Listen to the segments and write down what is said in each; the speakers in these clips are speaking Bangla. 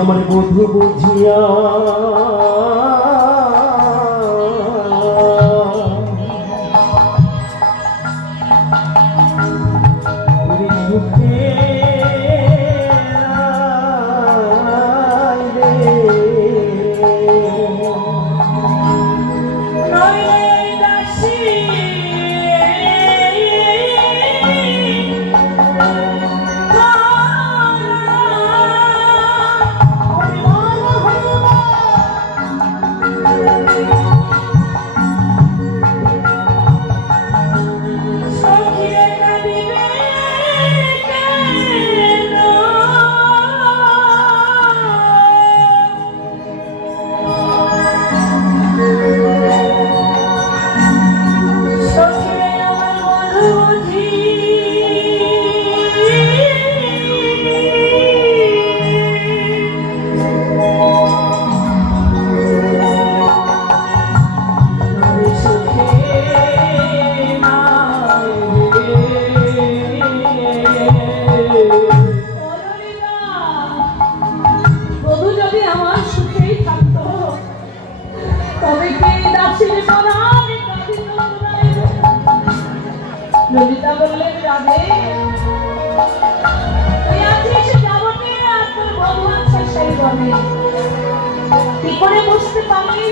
আমার বধূ বুঝিয়া ললিতা বললেন যাবে তুই আছিস যাবনে আর তোর ভগবান সেই বলে কি করে বুঝতে পারলি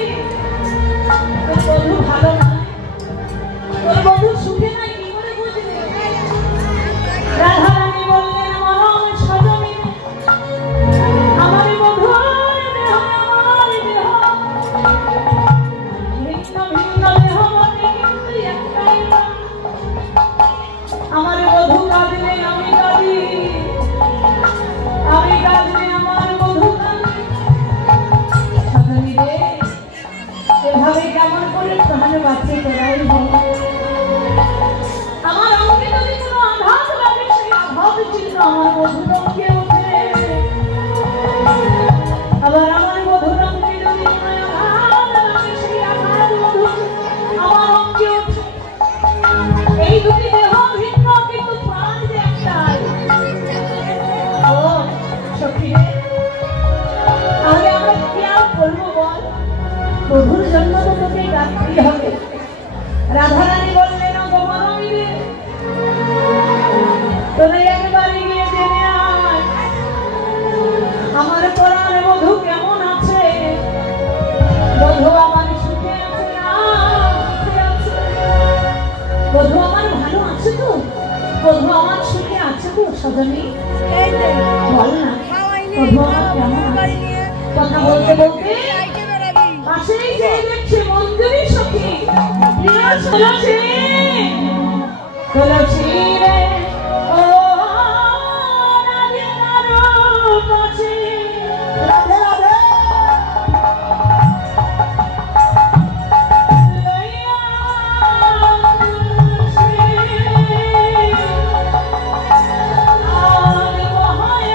তোর বন্ধু ভালো না তোর বন্ধু সুখে নাই কি করে বুঝলি রাধা রানী বললেন মরম সজনী আমার বন্ধু আমার দেহ ভিন্ন ভিন্ন দেহ বটে কিন্তু একটাই আমার বধূ কাঁদলে আমি কাঁদি আমি কাঁদলে আমার বধূ কাঁদে সাধনী রে এভাবে কেমন করে প্রাণ বাঁচে তোরাই বল বধুর জন্য তো তোকে গাইতেই হবে। রাধারানী বললেন, ওগো মনোমীরে, তোরা একবারে গিয়ে জেনে আয় আমার পরাণ বধূ কেমন আছে। বধূ আমার সুখে আছে না দুঃখে আছে? বধূ আমার ভালো আছে তো? বধূ আমার সুখে আছে তো? সজনী বল না, বধূ আমার কেমন আছে? কথা বলতে বলতে পাশেই যে দেখছে মঞ্জুরি সখী প্রিয় তুলসী, তুলসী রে ও রাধিকার রূপসী, রাধে রাধে লইয়া তুলসী আমি মহায়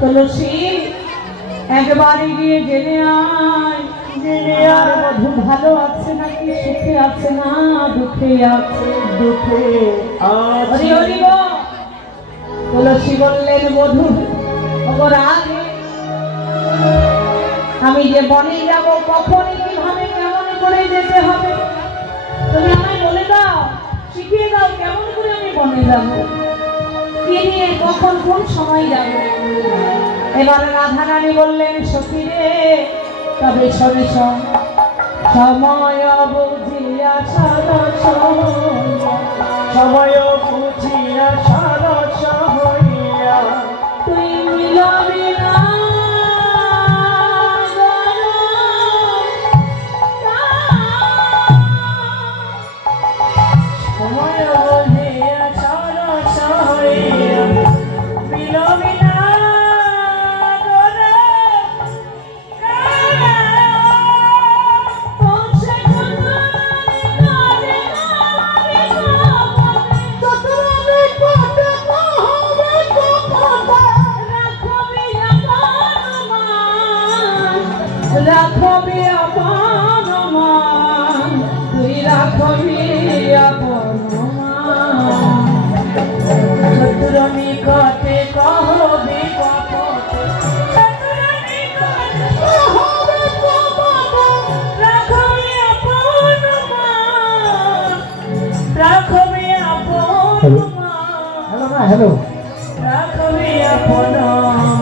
তুলসী একবারে গিয়ে জেনে আয়, জেনে আর বধূ ভালো আছে নাকি সুখে আছে না দুঃখে আছে? দুঃখে আছে। হরি বল। তুলসী বললেন, বধূ রাধে, আমি যে বনে যাব কখনই কিভাবে কেমন করে যেতে হবে তুমি আমায় বলে দাও, শিখিয়ে দাও কেমন করে আমি বনে যাব, কে নিয়ে কখন কোন সময় যাব। এবারে রাধারানী বললেন, সখী রে তবে শোনে সময় বুঝিয়া সরস, সময় বুঝিয়া সরস হইয়া তুই মিলবি না সময় বুঝিয়া সরস হইয়া মিলবি না রাখবি আপন মান, তুই রাখবি আপন মান। শত্রুর নিকটে কহবি কপটে, শত্রুর নিকটে কহবি কপটে, রাখবি আপন মান, রাখবি আপন মান। হ্যালো রাখবি আপন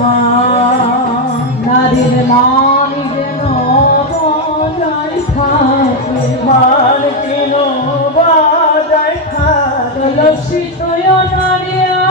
মান। নারীর মান যেন বজায় থাকে, মান যেন বজায় থাকে। তুলসী তুই নারিয়া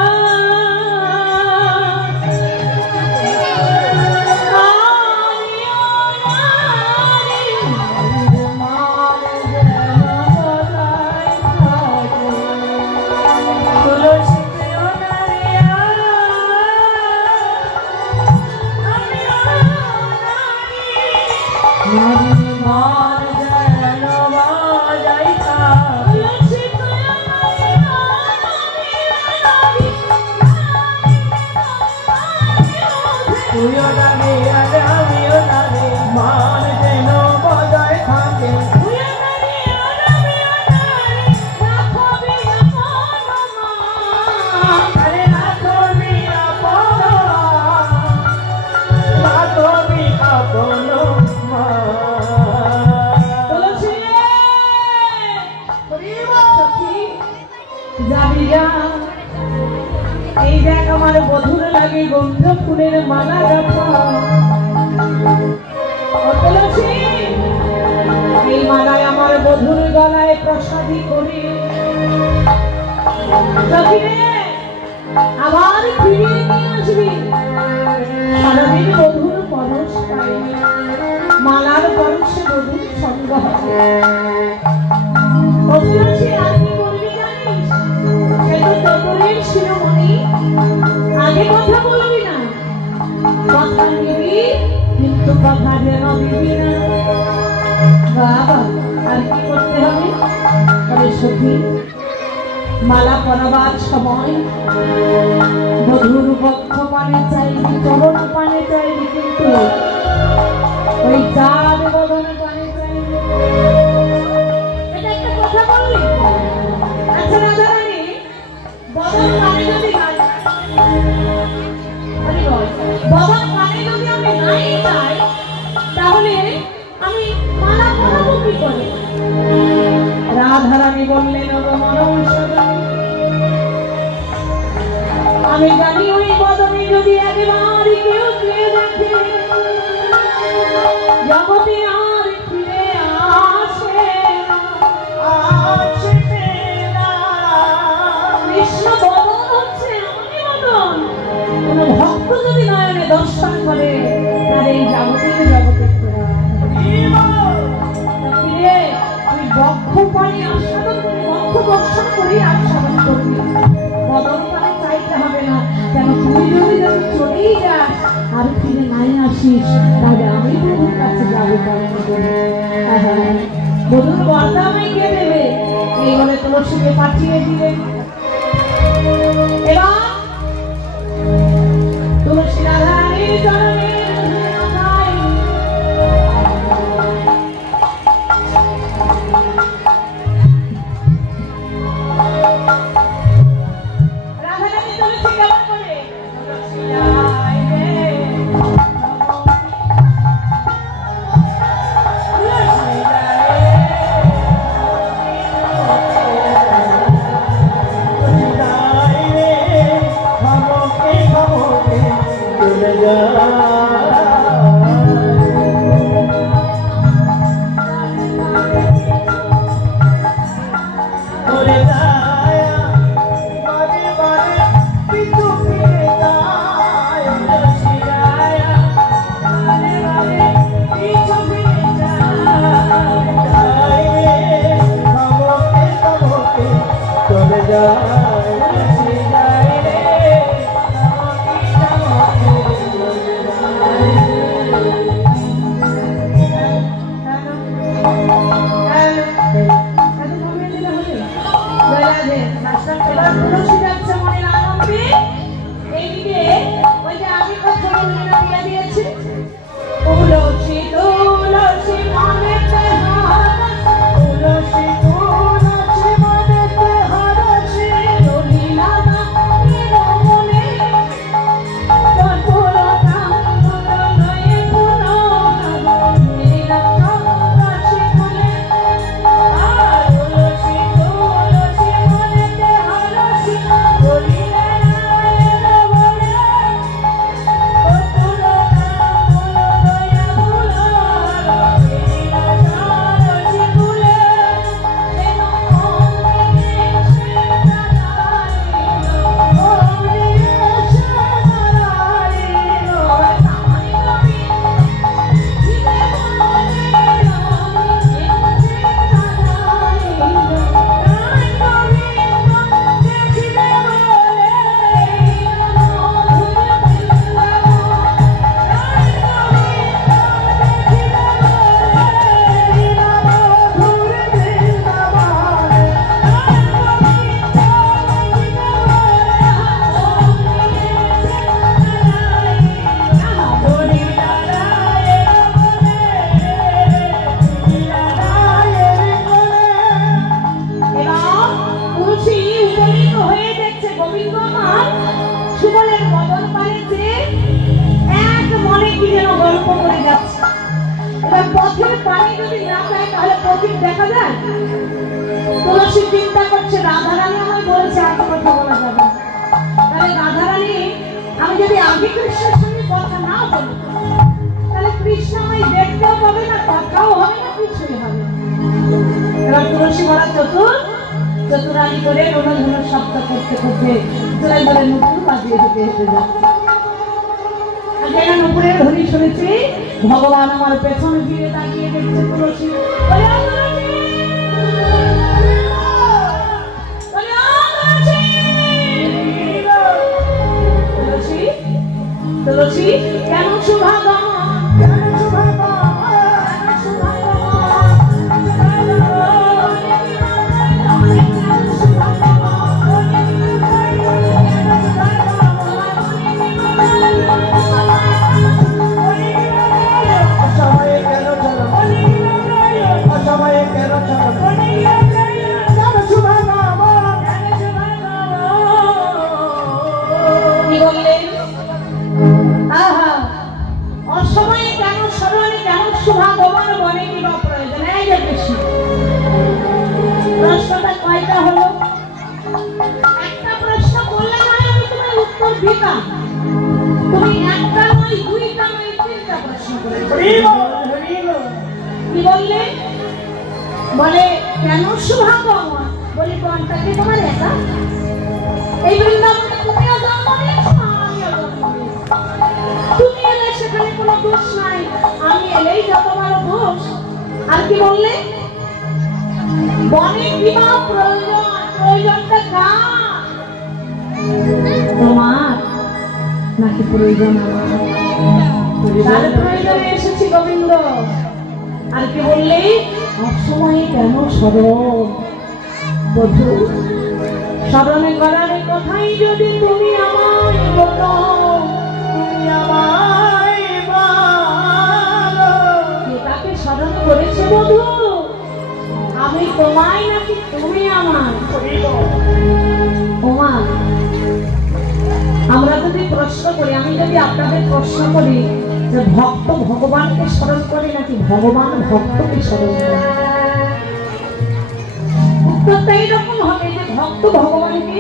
যাবি যা, এই দেখ আমার বধুর লাগে গন্ধ ফুলের মালা গাথা। এই মালায় আমার বধুর গলায় প্রসাদী করি, আবার ফিরিয়ে নিয়ে আসবি। সারাদিন বধুর পরশ পাই, মালার পরশে বধুর সঙ্গ হবে। আর কি বলবি জানিস? সে তো তোদের শিরোমণি, আগে কথা বলবি না, কথা নিবি কিন্তু কথা যেন দিবি না। বাবা আর কি করতে হবে? তবে সখী মালা পরাবার সময় বধুর বক্ষ পানে চাইবি, চরণ পানে চাইবি, কিন্তু ওই চাঁদ বদন পানে চাইবি। এটা একটা কথা বললি। আচ্ছা রাধারানী, বদন পানে যদি বদন পানে যদি আমি নাই চাই, তাহলে আমি মালা পরাবো কি করে? রাধারানী বললেন, আমি জানি ওই বদনে যদি একবার কেউ চেয়ে দেখে, জগতে আর ফিরে আসে না। কৃষ্ণ বদন হচ্ছে এমনই বদন, কোন ভক্ত যদি নয়নে দর্শন করে তার এই জগতের জগতে তুই বক্ষ পানি আস্বাদন করি, বক্ষ দর্শন করি আস্বাদন করবি। বদন পানি চাইতে হবে না, কেন তুই যদি চলেই যাস আর ফিরে নাই আসিস, তাহলে আমি বধুর কাছে যাবো কেমন? বধুর বর্দা আমায় কে দেবে? এই বলে তুলসীকে পাঠিয়ে দিলেন। এবার তুলসী রাধারানীর চরণে যদি আগে কৃষ্ণের সঙ্গে কথা না বলি তাহলে কৃষ্ণ আমায় দেখতেও পাবে না, কথাও হবে না, কিছুই হবে না। এবার তুলসী ভরা চতুরানি করে কোনো ধরনের শব্দ করতে করতে চলে ধরে নুপুর বাজিয়ে হেঁটে হেঁটে যাচ্ছে। নুপুরের ধ্বনি শুনেছি, ভগবান আমার পেছন ফিরে তাকিয়ে দেখছে তুলসী। তুলসী কেন শুভাগমন, কেন শুভাগমন, কেন শুভাগমন, অসময়ে কেন চলো, অসময়ে কেন চলো, কেন শুভাগমন, কেন শুভাগমন। কি বললেন? আহা, অসময়ে কেন স্মরণে কেন শুভাগমন বলে কি বা প্রয়োজন? এই যে কৃষ্ণ, প্রশ্নটা কয়টা হলো? একটা প্রশ্ন করলে নয় আমি তোমার উত্তর দিতাম, তুমি একটা নয়, দুইটা নয়, তিনটা প্রশ্ন করেছো। কি বললে? বলে কেন শুভাগমন? বলি কোনটাকে তোমার একা? এই বৃন্দাবনে তুমিও জন্ম নিয়েছো, আমিও জন্ম নিয়েছি। তুমি এলে সেখানে কোনো দোষ নাই, আমি এলেই যত বড় দোষ। আর কি বললে? বনে বিবাহ প্রয়োজন, প্রয়োজনটা কার? তোমার নাকি প্রয়োজন আমার? তার প্রয়োজনে এসেছি গোবিন্দ। আর কি বললে? অসময়ে কেন স্মরণ? বধূ, স্মরণে করার কথাই যদি তুমি আমায় বলো, তুমি আমায় বলো, কে তাকে স্মরণ করেছে বধূ? আমি তোমায় নাকি তুমি আমার? ওমা, আমরা যদি প্রশ্ন করি, আমি যদি আপনাদের প্রশ্ন করি যে ভক্ত ভগবানকে স্মরণ করে নাকি ভগবান ভক্তকে স্মরণ করে, উত্তরটা এইরকম হবে যে ভক্ত ভগবানকে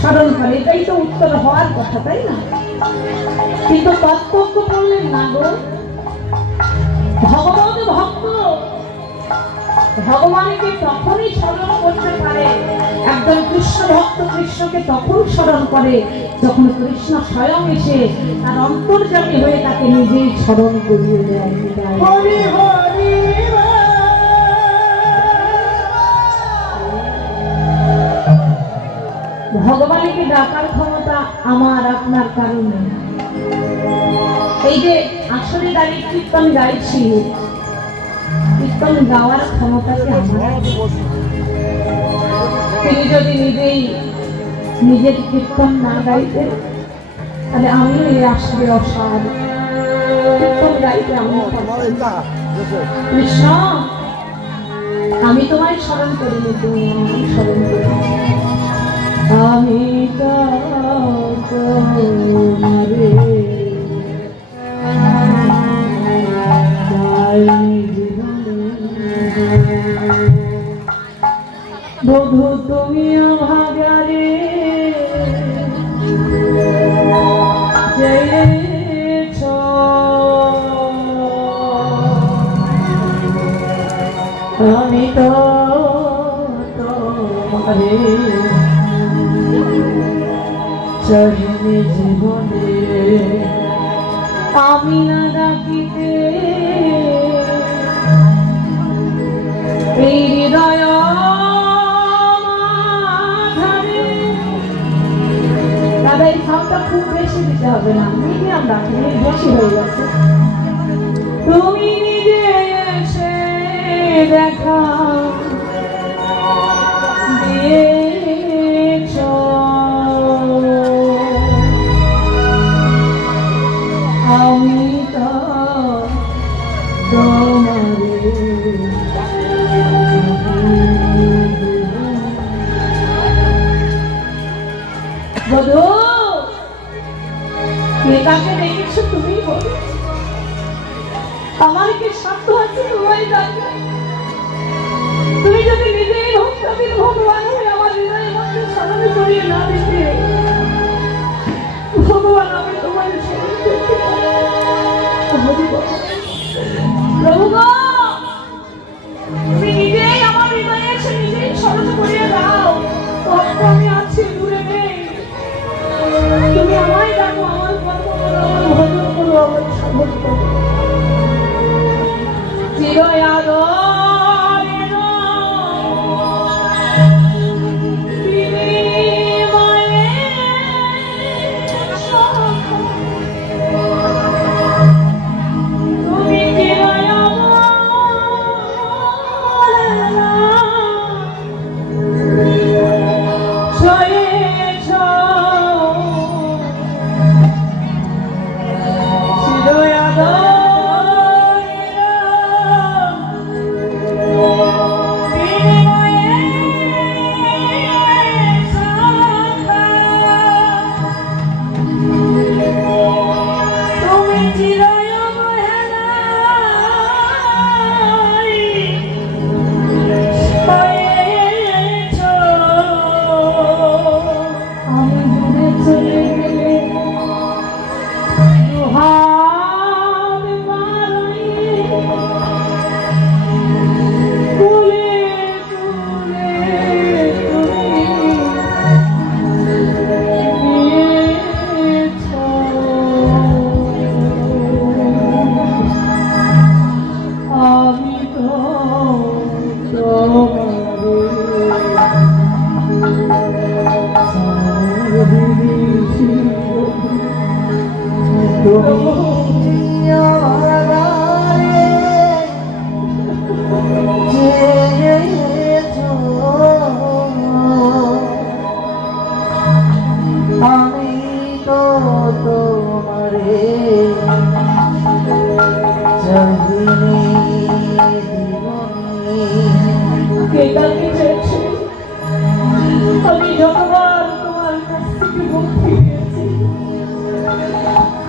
স্মরণ করে। এটাই তো উত্তর হওয়ার কথা, তাই না? কিন্তু তত্ত্বজ্ঞ বললেন না গো, ভগবত ভক্ত ভগবানকে তখনই স্মরণ করতে পারে, একজন কৃষ্ণ ভক্ত কৃষ্ণকে তখন স্মরণ করে যখন কৃষ্ণ স্বয়ং এসে তার অন্তর্যামী হয়ে তাকে নিজেই স্মরণ করিয়ে দেয়। হরি হরি ভগবানকে ডাকার ক্ষমতা আমার আপনার কারণে। এই যে আসলে দাঁড়িয়ে কীর্তন গাইছি, কীর্তন গাওয়ার ক্ষমতাকে আমার। তিনি যদি নিজের কীর্তন না গাইতেন তাহলে আমিও এই আসলে অসার কীর্তন গাইতে আমি। কৃষ্ণ, আমি তোমায় স্মরণ করিনি, তুমি আমায় স্মরণ করি। আমি তোমারে বধূ তুমি ভাগারে জয়েছ, আমি তো তোমারে চাহিনি জীবনে, আমি না ডাকিতে এই হৃদয় মাঝারে। দাদা, এই সাউন্ডটা খুব বেশি দিতে হবে না, মিডিয়াম রাখুন, বেশি হয়ে যাচ্ছে। তুমি নিজে এসে দেখা দিয়েছ, আমি তো তোমারে বধূ, কে কাকে দেখেছো তুমি বলো? আমার কি সাধ্য আছে তোমায় ডাকে?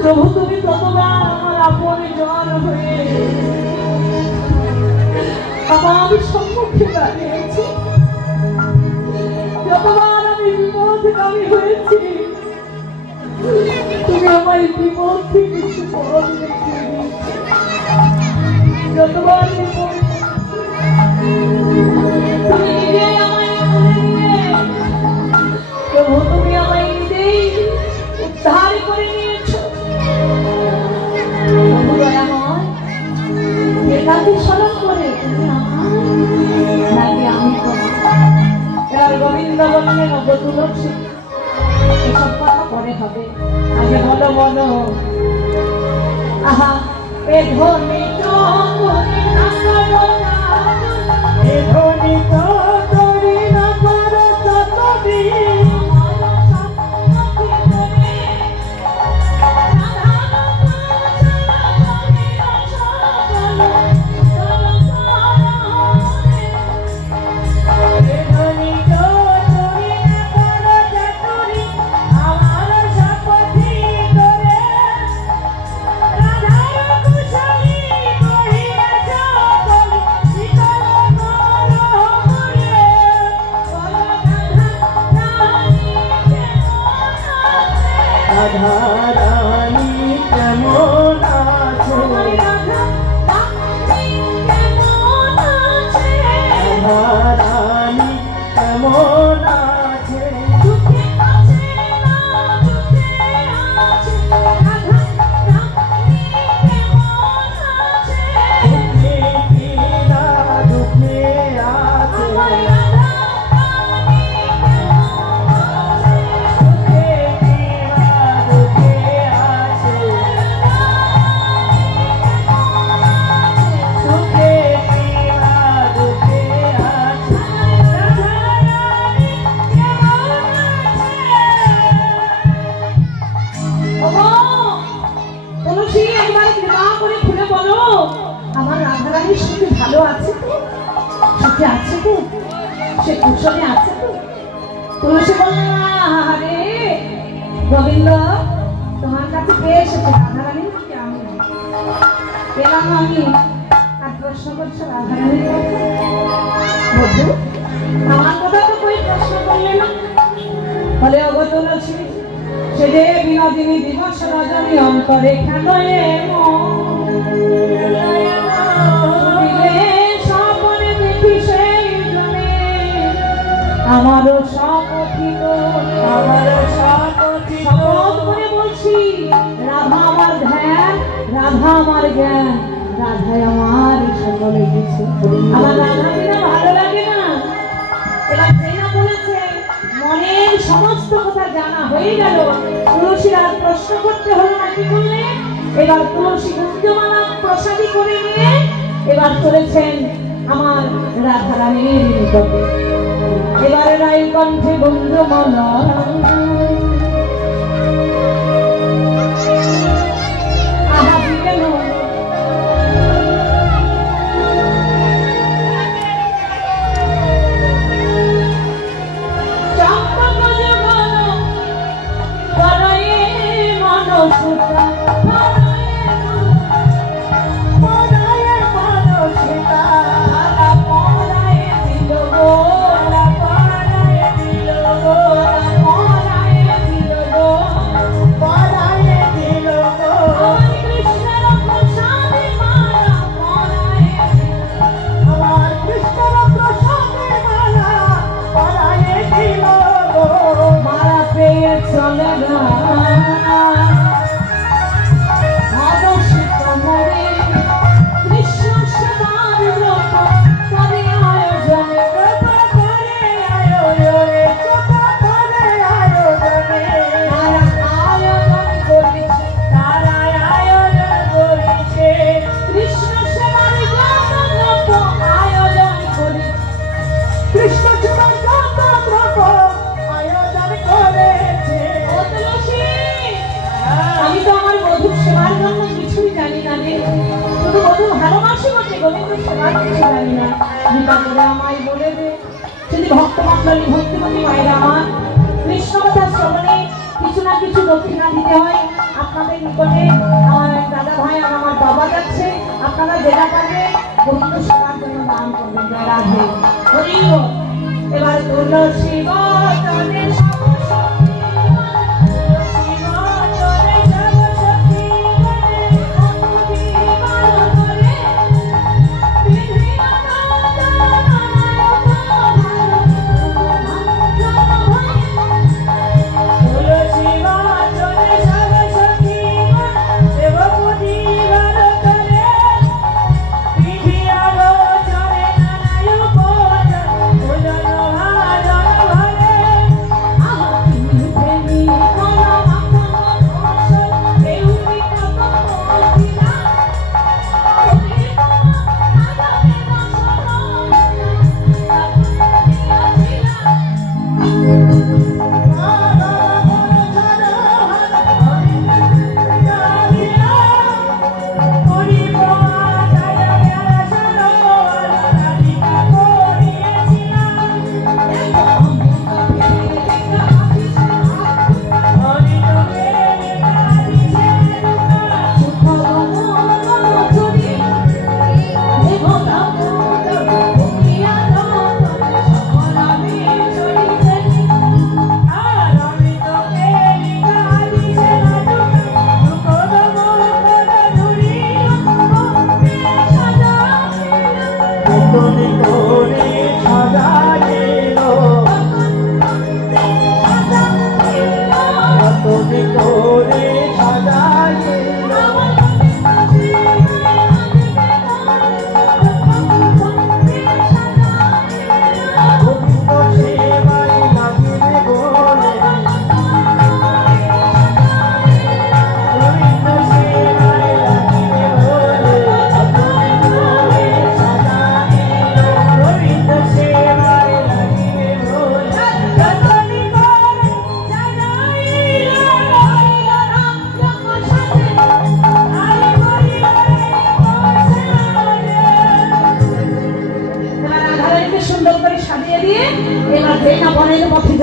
প্রভু তুমি কতবার আমার আপনে জন হয়ে আমার সম্মুখে দাঁড়িয়েছি, যতবার আমি বিপদগামী হয়েছি তুমি আমার বিপদ থেকে পথ দেখিয়ে দিয়েছো। যতবার তুমি নিজেই আমায় তুলে নিয়ে প্রভু তুমি আমায় নিজেই উদ্ধার করে নিয়েছো। প্রভু দয়াময়, এটাকে স্মরণ করে তুমি আমার নাকি আমি এবার গোবিন্দ বললেন ও তুলসী এসব কথা পরে হবে, আগে বলো বলো আহা এ ধ্বনি তো তুমি না করো না, এ ধ্বনি তো তুমি না করো যতদিন রাধারানী কেমন আছো, রাধারানী কেমন আছে, দুঃখে আছে না দুঃখে আছে, রাধারানী কেমন আছে, দুঃখে কি না দুঃখে আছে, আমার রাধারানীর সুখে ভালো আছে তো, সুখে আছে তো, সে কুশলে আছে তো। তুলসী বললেন আরে গোবিন্দ তোমার কাছে পেয়ে এসেছে রাধারানী নাকি আমি পেলাম আমি, আর প্রশ্ন করছো রাধারানীর কথা। বন্ধু আমার কথা তো কই প্রশ্ন করলে না, বলে অগ তুলসী সে যে বিনোদিনী দিবস রজনী অন্তরে খেলো স্বপনে দেখি সেই জনে আমারও স্বপথিত, আমারও স্বপথিত, শপথ করে বলছি রাধা আমার ধ্যান, রাধা আমার জ্ঞান, রাধাই আমার সকলে কিছু। আমার রাধা কিনা ভালো লাগে না, এবার সমস্ত কথা জানা হয়ে গেল। তুলসীর আর প্রশ্ন করতে হলো না, কি করলে এবার তুলসী গুঞ্জমালা প্রসাদী করে নিয়ে এবার চলেছেন আমার রাধারানীর নিকটে। এবারে রাই কণ্ঠে গুঞ্জমালা ভক্তমন্ডলী ভক্তিমতী মায়েরা আমার কৃষ্ণ কথা শ্রবণে কিছু না কিছু দক্ষিণা দিতে হয়। আপনাদের নিকটে আমার দাদা ভাই আর আমার বাবা যাচ্ছে, আপনারা যেটা পারবে গোবিন্দ সেবার জন্য দান করবেন। জয় রাধে হরি বল। এবার তুলসী বচনে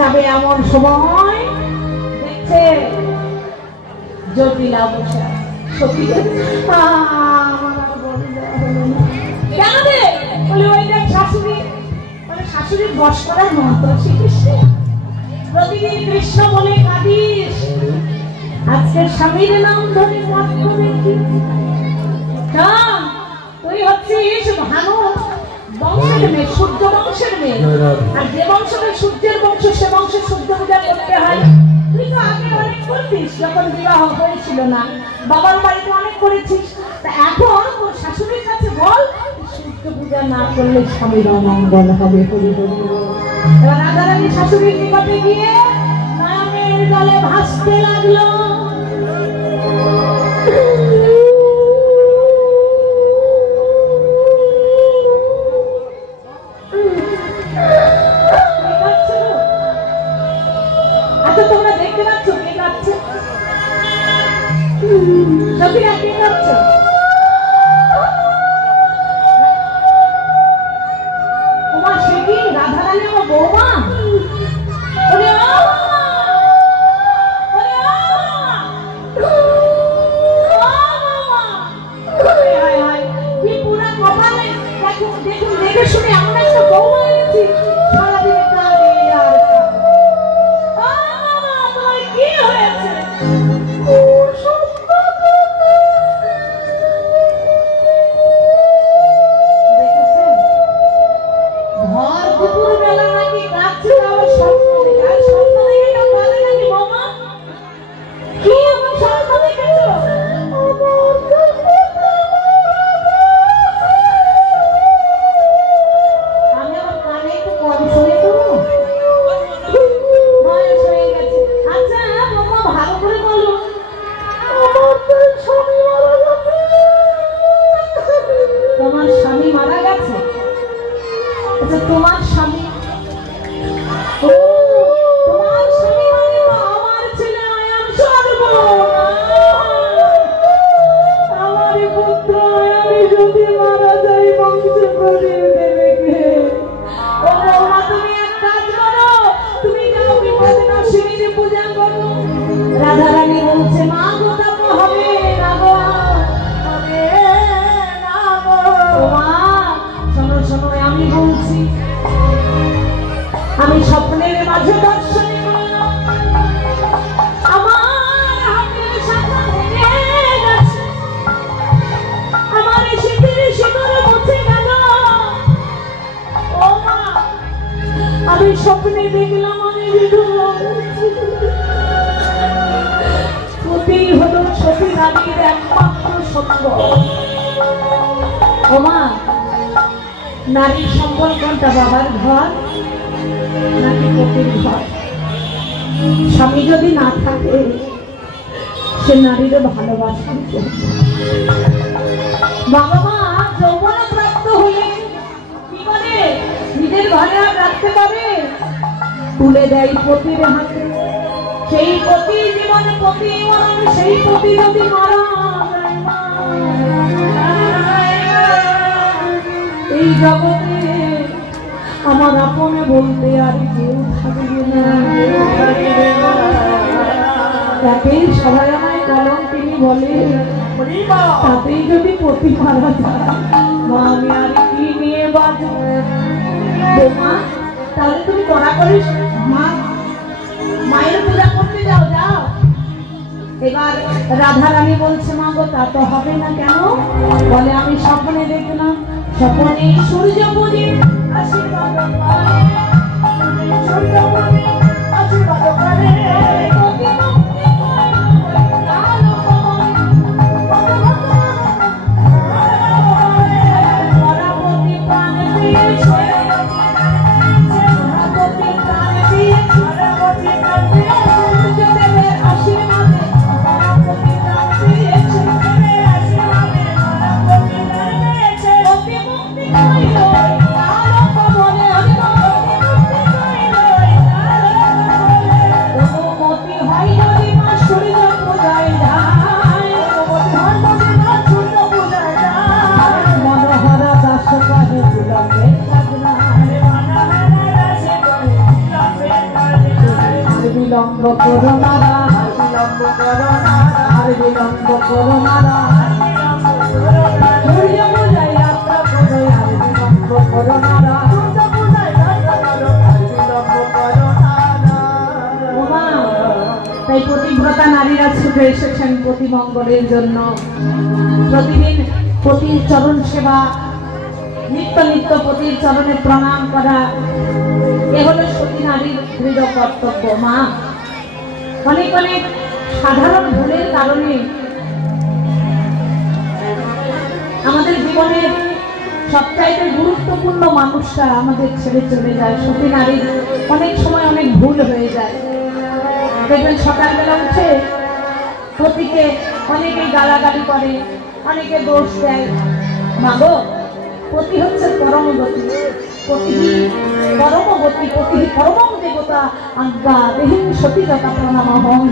যাবে এমন সময় দেখছে জটিলা বসে সত্যি কেন রে বলে ওইটা শাশুড়ি মানে শাশুড়ির বশ করার মন্ত্র শিখিস প্রতিদিন কৃষ্ণ বলে কাঁদিস আজকে স্বামীর নাম ধরে মত করে কি তুই হচ্ছিস ভানু বংশের মেয়ে সূর্য বংশের মেয়ে আর যে বংশে সূর্যের বংশ সে বংশে সূর্য পূজা করতে হয়। তুই তো আগে অনেক করতিস যখন বিবাহ হয়েছিল না, বাবার বাড়িতে অনেক করেছিস, তা এখন তোর শাশুড়ির কাছে বল সূর্য পূজা না করলে স্বামীর অমঙ্গল হবে। এবার রাধারানী শাশুড়ির নিকটে গিয়ে নয়নের জলে ভাসতে লাগলো। আচ্ছা তোমরা দেখতে পাচ্ছ কে কাঁদছে? সত্যি কে কাঁদছে? তোমার সে কি রাধারানী আমার বৌমা? ওরে ও দেখে শুনে এমন একটা বৌমা এনেছি সারাদিন তোমার কি হয়েছে? দেখেছেন ভর দুপুর বেলা নাকি কাঁদছে, আমার স্বপ্ন দেখে। আর স্বপ্ন দেখে কেউ কাঁদে নাকি বৌমা? কি আমার স্বপ্ন দেখেছো? তোমার স্বামী মারা গেছে? আচ্ছা তোমার স্বামী, তোমার স্বামী মানে তো আমার ছেলে আয়ান সর্বনাশ। আমার পুত্র আমি যদি মারা যাই বংশ প্রদীপ দেবে কে? ও বৌমা তুমি এক কাজ করো, তুমি যাও বিপদনাশিনীর পূজা করো। রাধারানী বলছে মা গো তাকে হবে না গো, হবে না গো। মা শোনো শোনো আমি বলছি, আমি স্বপ্নের মাঝে দর্শনে আমার হাতের শাখা ভেঙে গেছে, আমার শীতের শিকড় মুছে গেল। ও মা আমি স্বপ্নে দেখলাম আমি বিধবা, পতি হলো সতী নারীর একমাত্র সম্বল। ও মা নারীর সম্বল কোনটা, বাবার ঘর নাকি পতির ঘর? স্বামী যদি না থাকে সে নারীরও ভালোবাসা। বাবা মা যৌবন প্রাপ্ত হলে কি করে নিজের ঘরে আর রাখতে পারে? তুলে দেয় পতির হাতে। সেই পতি জীবনে পতি মরণ, সেই পতি যদি মারা এই জগতে আমার আপনে বলতে আর কেউ থাকবে না। তাতেই সবাই আমায় কলম তিনি বলে, তাতেই যদি পতি মারা যায় মা আমি আর কি নিয়ে বাঁচব? মা তাহলে তুমি কড়া করিস, মা মায়ের পূজা করতে যাও, যাও। এবার রাধারানী বলছে মা গো তা তো হবে না। কেন? বলে আমি স্বপ্নে দেখলাম, স্বপ্নে সূর্য পুজে আশীর্বাদ করে, সূর্য পুজে আশীর্বাদ করে। বিলম্ব করো নারা, বিলম্ব করো নারা, বিলম্ব করো নারা, সূর্য পূজায় যাত্রা করো আর বিলম্ব করো নারা, সূর্য পূজায় যাত্রা করো আর বিলম্ব করো নারা। ওমা তাই পতিব্রতা নারীরা ছুটে এসেছেন পতিমঙ্গলের জন্য। প্রতিদিন পতির চরণ সেবা, নিত্য নিত্য পতির চরণে প্রণাম করা, এ হলো সতী নারীর দৃঢ় কর্তব্য। মা অনেক অনেক সাধারণ ভুলের কারণে আমাদের জীবনের সবচাইতে গুরুত্বপূর্ণ মানুষটা আমাদের ছেড়ে চলে যায়। সতী নারীর অনেক সময় অনেক ভুল হয়ে যায়। দেখবেন সকালবেলা উঠে পতিকে অনেকে গালাগালি করে, অনেকে দোষ দেয়। মাগো, পতি হচ্ছে পরমগতি, পতি পরমগতি, পতি পরম দেবতা, আজ্ঞা দেহিং সতীযথা প্রণামহং।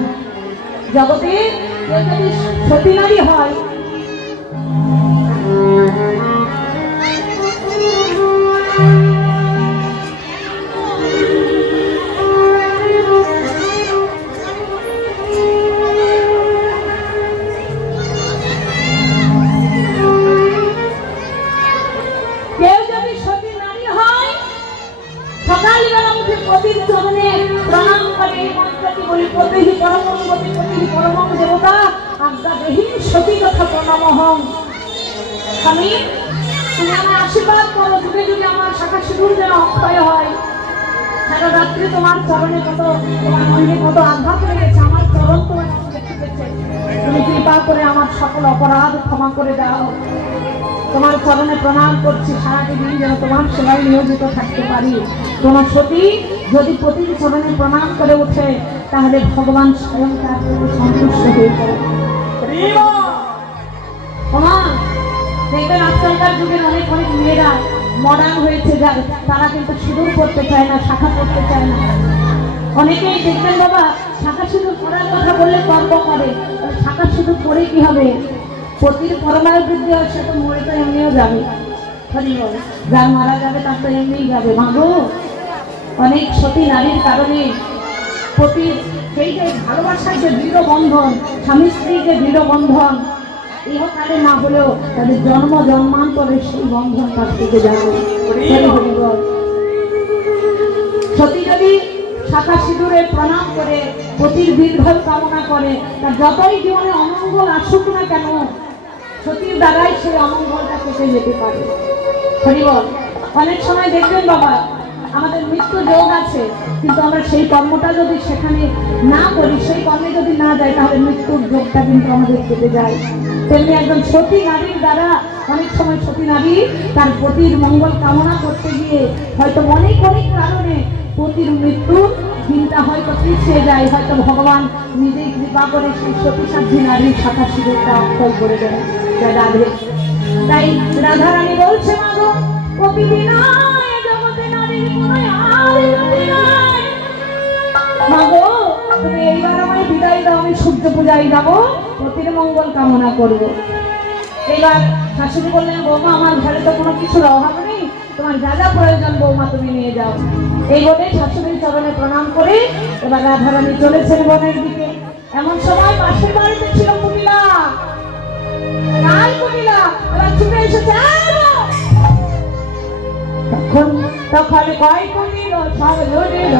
জগতে কেউ যদি সতী নারী হয়, পতির চরণে প্রণাম করে মন্ত্রটি বলি, পতিহি পরমগতি, পতিহি পরমং দেবতা, আজ্ঞা দেহিং সতীযথা প্রণামহং। স্বামী, তুমি আমার আশীর্বাদ করো, যুগে যুগে আমার শাখা সিঁদুর যেন অক্ষয় হয়। সারা রাত্রি তোমার চরণে কত, তোমার মনে কত আঘাত লেগেছে, আমার চরণ তোমার দেখতে পেয়েছে। তুমি কৃপা করে আমার সকল অপরাধ ক্ষমা করে দাও। তোমার চরণে প্রণাম করছি, সারাটি দিন যেন তোমার সেবায় নিয়োজিত থাকতে পারি। তোমার সতী যদি প্রতি চরণে প্রণাম করে ওঠে, তাহলে ভগবান স্বয়ং তার প্রতি সন্তুষ্ট হয়ে যায়। দেখবেন আজকালকার যুগের অনেক অনেক মেয়েরা মডার্ন হয়েছে, তারা কিন্তু সিঁদুর পড়তে চায় না, শাখা পড়তে চায় না। অনেকেই দেখবেন বাবা শাখা সিঁদুর পড়ার কথা বললে তর্ক করে, শাখা সিঁদুর পরে কি হবে? পতির পরমায়ু বৃদ্ধি হয়, সে তো মরে তো এমনিও যাবে। যার মারা যাবে তার তো এমনিই যাবে। মাগো, অনেক সতী নারীর কারণে পতির সেই যে ভালোবাসার যে দৃঢ় বন্ধন, স্বামী স্ত্রীর যে দৃঢ় বন্ধন, ইহকালে না হলেও তাদের জন্ম জন্মান্তরে সেই বন্ধন তার থেকে যাবে। সতী যদি শাখা সিঁদুরে প্রণাম করে পতির দীর্ঘায়ু কামনা করে, তার যতই জীবনে অমঙ্গল আসুক না কেন, সতীর দ্বারাই সেই অমঙ্গলটা কেটে যেতে পারে। হরিবল। অনেক সময় দেখবেন বাবা আমাদের মৃত্যু যোগ আছে, কিন্তু আমরা সেই কর্মটা যদি সেখানে না করি, সেই কর্মে যদি না যাই, তাহলে মৃত্যুর যোগটা কিন্তু আমাদের কেটে যায়। তেমনি একজন সতী নারীর দ্বারা অনেক সময় সতী নারী তার পতির মঙ্গল কামনা করতে গিয়ে হয়তো অনেক অনেক কারণে পতির মৃত্যুর দিনটা হয়তো পিছিয়ে যায়, হয়তো ভগবান নিজেই কৃপা করে সেই সতী সাধ্যী নারীর শাখা সিঁদুরটা অক্ষয় করে দেয়। রাধে। তাই রাধারানী বলছে, মাগো পতি বিনা জগতে নারীর কোনো আর গতি নাই। মাগো, তুমি এইবার আমায় বিদায় দাও, আমি সূর্য পূজায় যাবো, পতির মঙ্গল কামনা করবো। এইবার শাশুড়ি বললেন, বৌমা আমার ঘরে তো কোনো কিছুর অভাব নেই, তোমার যা যা প্রয়োজন বৌমা তুমি নিয়ে যাও। এই বলে শাশুড়ির চরণে প্রণাম করে এবার রাধারানী চলেছেন বনের দিকে। এমন সময় পাশের বাড়িতে ছিল কুমিলা। কুমিলা এবার ছুটে এসেছে, তখন কয় কুমিল সব জড়িল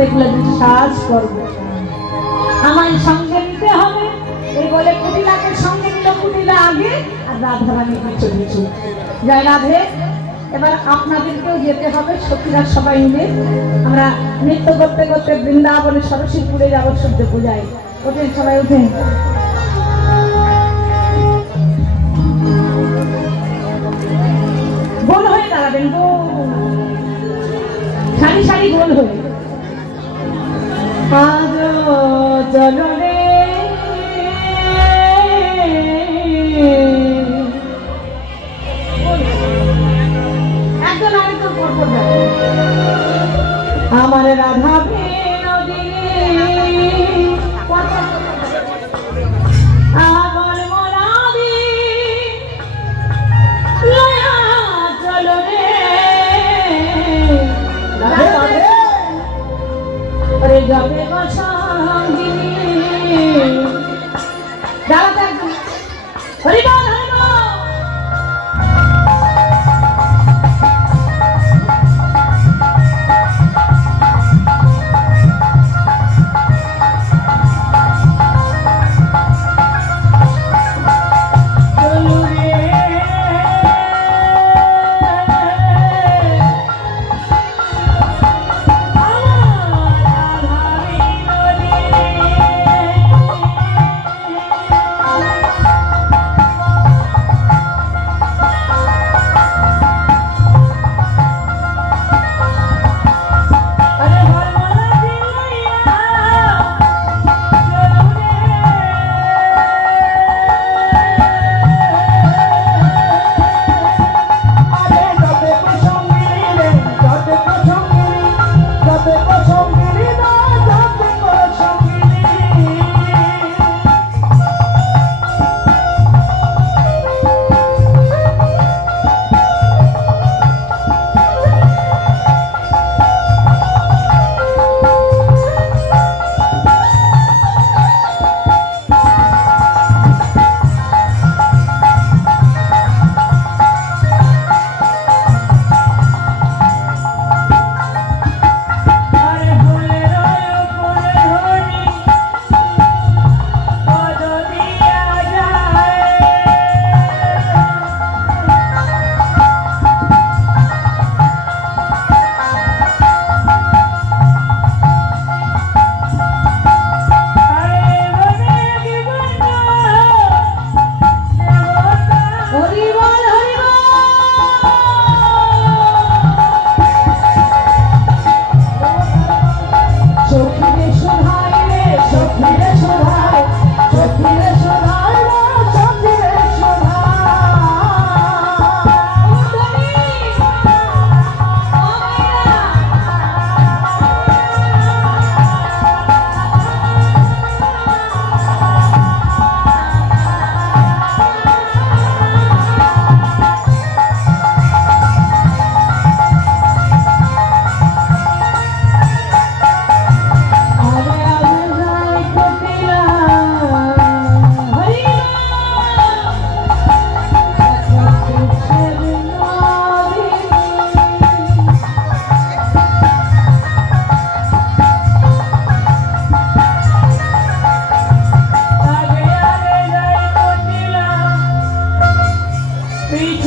দেখলে বিশ্বাস করবে, আমায় সঙ্গে নিতে হবে। এই বলে কুটিলাকে সঙ্গে নিল, কুটিলা আগে আর রাধারানী পিছু পিছু। জয় রাধে। এবার আপনাদেরকেও যেতে হবে, সখীরা সবাই মিলে আমরা নৃত্য করতে করতে বৃন্দাবনে সরস্বতীপুরে যাবো সূর্য পূজায়। ওঠেন সবাই, ওঠেন। গোল হয়ে দাঁড়াবেন, সারি সারি গোল হয়ে। আজ চলো রে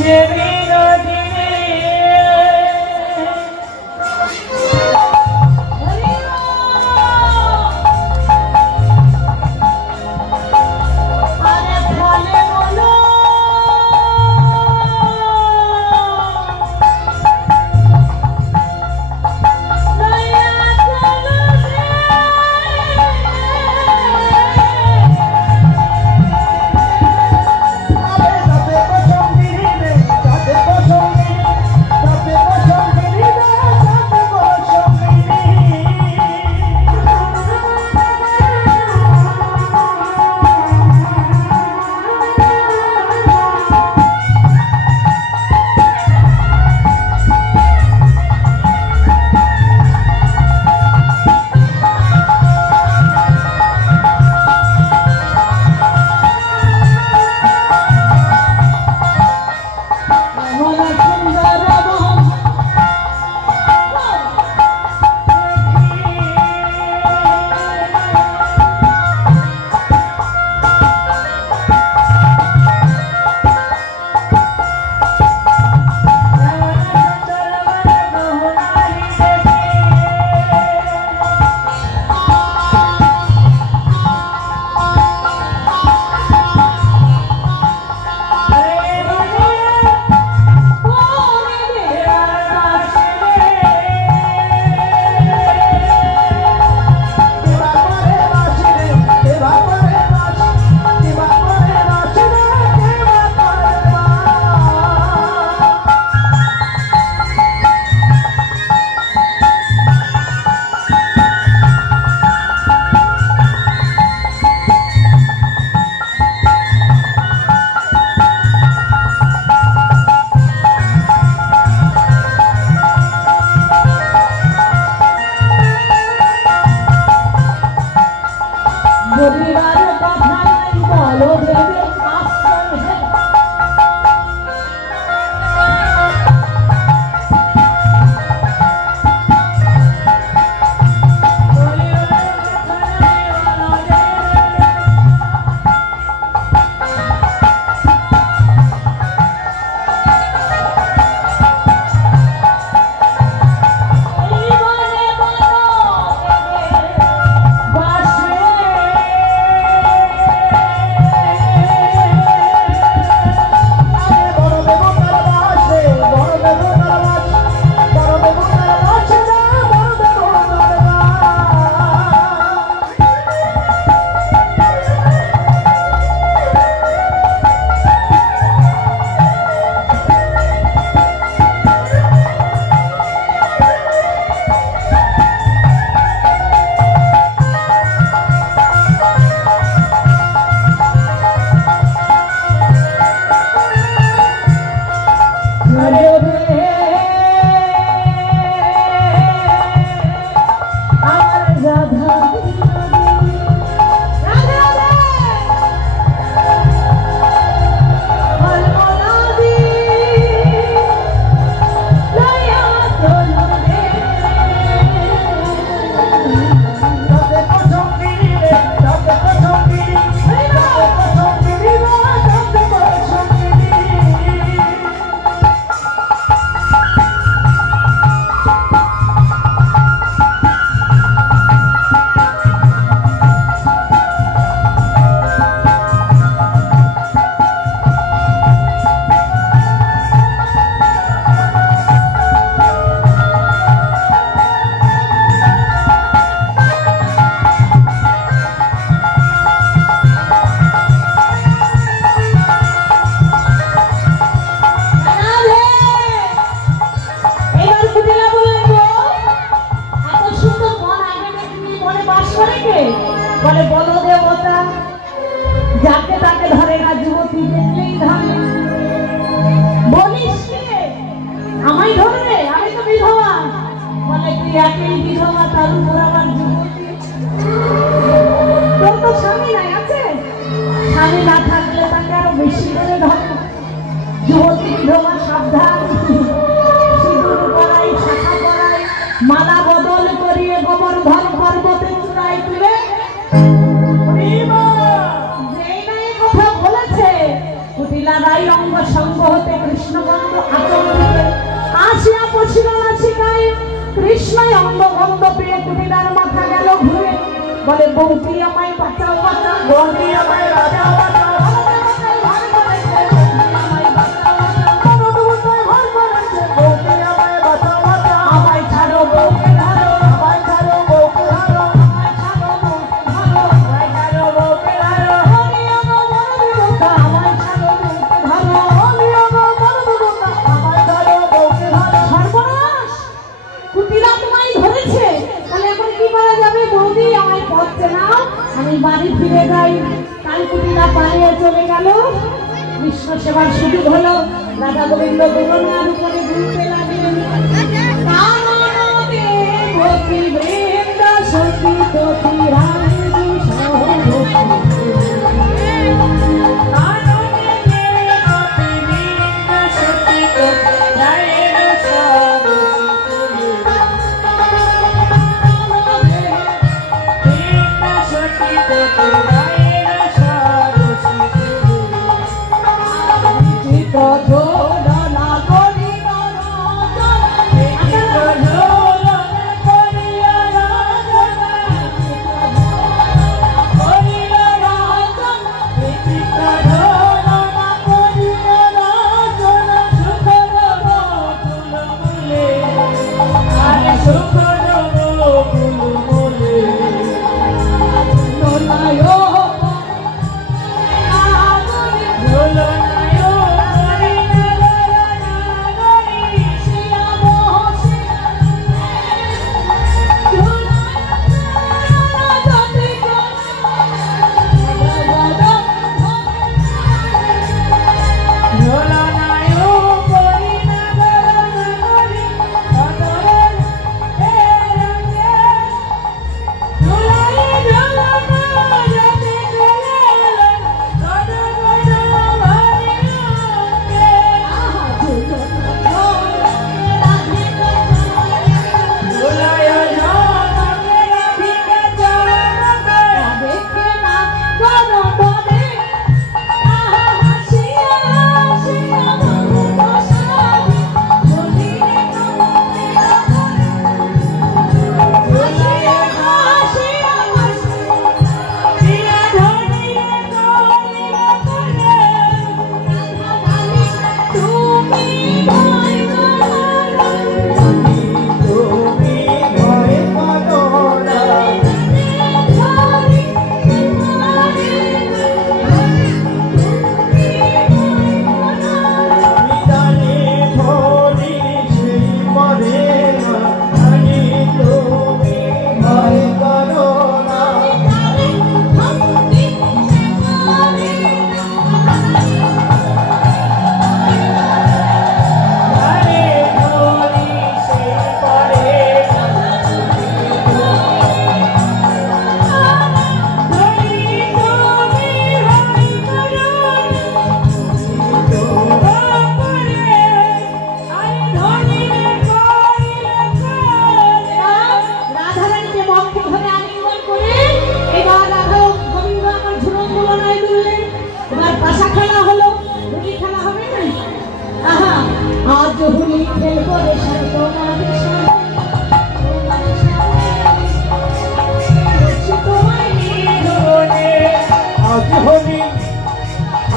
যে বিনোদিনী বলে বলো দেবতা যাকে তাকে ধরে না, যুবতী দেখলেই ধরে। বলিস আমায় ধরবে, আমি তো বিধবা। বলে তুই একই বিধবা, তার উপর আমার যুবতী। তোর তো স্বামী নাই, আছে? স্বামী না থাকলে তাকে আরো বেশি করে ধরে। যুবতী বিধবা সাবধান, সিঁদুর পরাই, শাখা পরাই, মালা বদল করিয়ে গোবর্ধন পর্বতে চূড়ায় তুলে যেই না কথা বলেছে কুটিলা রাই অঙ্গ সঙ্গ হতে কৃষ্ণগন্ধ আচরণে আসিয়া পছিল নাসিকায় কৃষ্ণই অঙ্গ গন্ধ পেয়ে কুটিলার মাথা গেল ঘুরে বলে বৌদি আমায় বাঁচাও বাঁচাও বৌদি আমায় বাঁচাও বাঁচাও আমায় ছাড়ো বউকে ধরো আমায় ছাড়ো বউকে ধরো আমায় ছাড়ো বউকে ধরো আমায় ছাড়ো বউকে ধরো সর্বনাশ কুটিলা তোমায় ধরেছে তাহলে এখন কি করা যাবে বৌদি আমায় পড়ছে না আমি বাড়ি ফিরে যাই কাল কুটিলা পালিয়ে চলে গেল কৃষ্ণ সেবার সুযোগ হলো রাধা গোবিন্দ গুণনার উপরে ঘুরতে লাগলেন কাননে ভক্তি বৃন্দ সখী তোতি রানী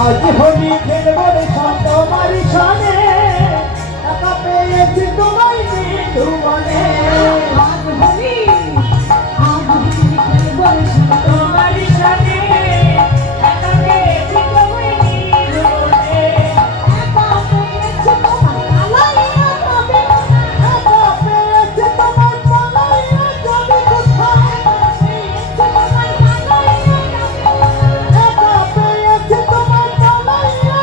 আজ হোলি খেলবো রে শান্ত মারি সানে টাকা পেয়েছি তোমায় মৃত্যু মনে আজ হোলি খেলবো রে শান্ত মারি সানে টাকা পেয়েছি তোমায় মৃত্যু মনে টাকা পেয়েছি তোমায় পালাইয়া যাবে টাকা পেয়েছি তোমায় পালাইয়া যাবে কোথায় টাকা পেয়েছি তোমায় পালাইয়া যাবে টাকা পেয়েছি তোমায় পালাইয়া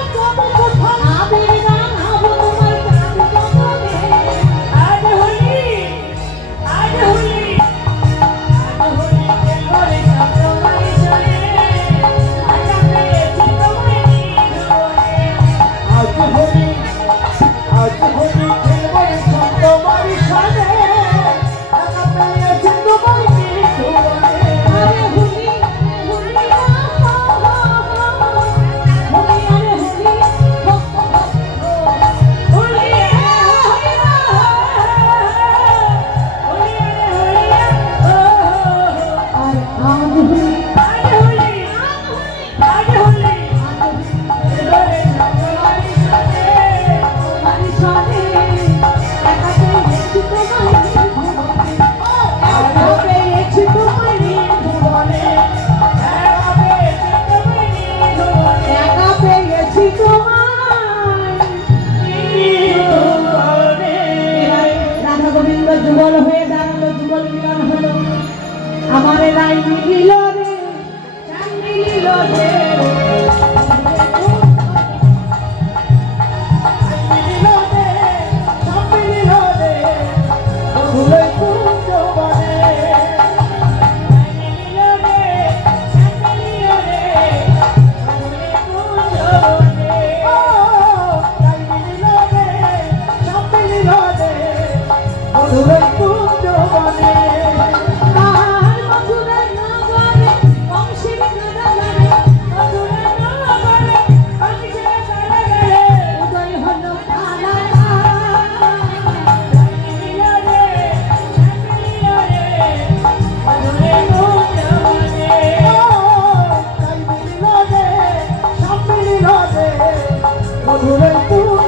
তুমি